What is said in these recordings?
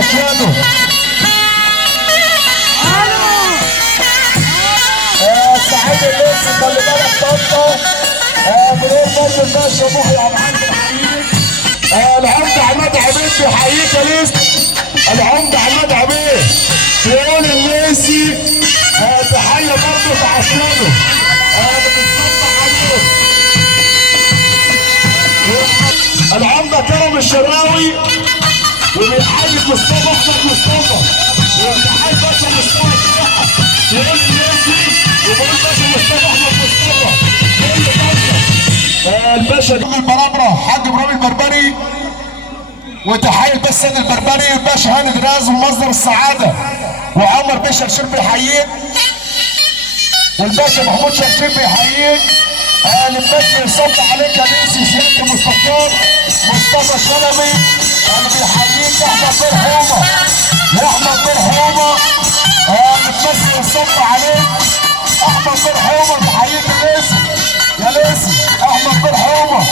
عشانه. سعيد الليثي خلي بالك طنطا. منير برضه الباشا محي عبد الحميد. العمده عماد عبيد بيحييك يا ليثي. العمده عماد عبيد بيقول الليثي تحيه برضه عشانه. بنتصبح عليه. العمده كرم الشراوي وبيحيي مصطفى احمد مصطفى وبيحيي باشا مصطفى الصحه. بيقول الليثي وبيقول باشا مصطفى احمد مصطفى. الباشا البرابره حاج ابراهيم البربري وتحيه الباشا سيد البربري والباشا هاني دراز ومصدر السعاده وعمر بيه شرشير بيحييك والباشا محمود شرشير بيحييك. الباشا يصب عليك يا ليثي سياده المستشار مصطفى شلبي بيحييك. احمد بن حومه يا احمد بن حومه الباشا يصب عليك. احمد بن حومه بيحييك الليثي يا ليثي. احمد بن حومه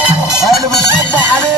اللي بيصب عليك